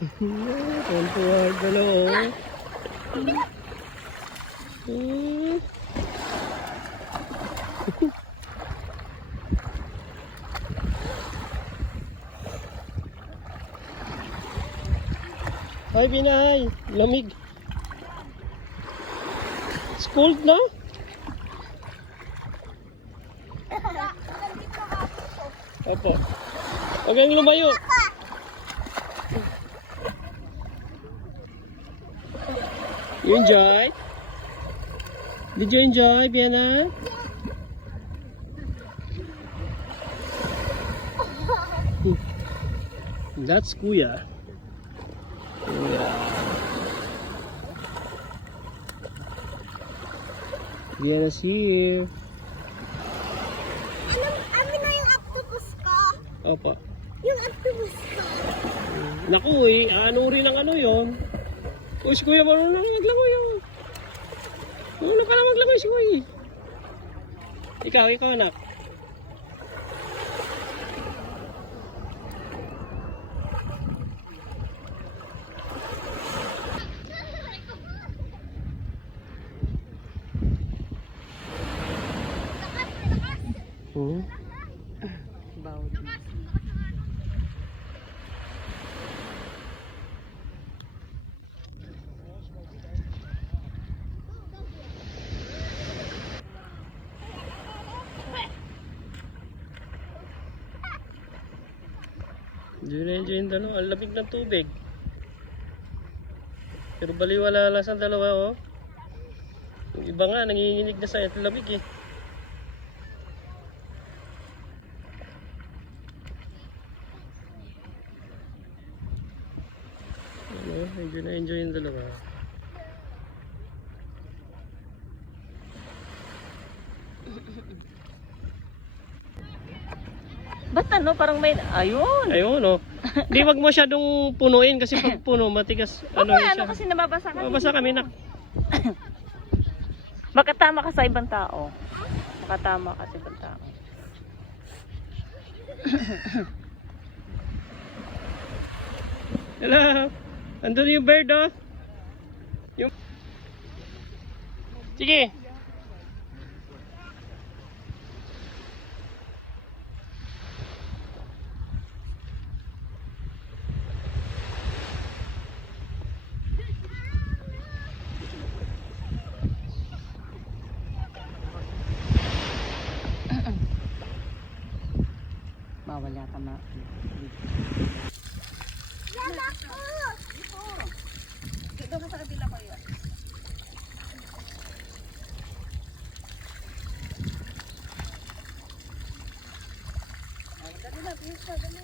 Tuwan-tuwa yung dalawa. Hi, Binay. Lamig. It's cold na? Opo. Huwag kayong lumayo. You enjoy? Did you enjoy, Binay? That's Kuya. Vienna's here. Ano na yung octopus ko? Opo. Yung octopus ko. Naku ano rin ang ano yun. O si Kuya marunong na maglangoy yun. Marunong ka na maglangoy si Kuya. Ikaw anak. Bawal. Hindi na-enjoy yung dalawa. Ang lamig ng tubig. Pero baliwala lang sa dalawa, oh. Yung iba nga, nanginginig na sa lamig, eh. Enjoy na enjoy yung dalawa. Ba't ano? Parang may... Ayun! Ayun, oh. Di wag mo masyadong punuin kasi pag puno, matigas. Ano Ano ano kasi nababasa ka. Mabasa kami na. Makatama ka sa ibang tao. Makatama ka sa ibang tao. Hello. Andun yung bird, oh. Yung... Sige. Bawal yata na. Yama ko! Dito ka sa kabila ko yun. Dali na, bilis ka, dali.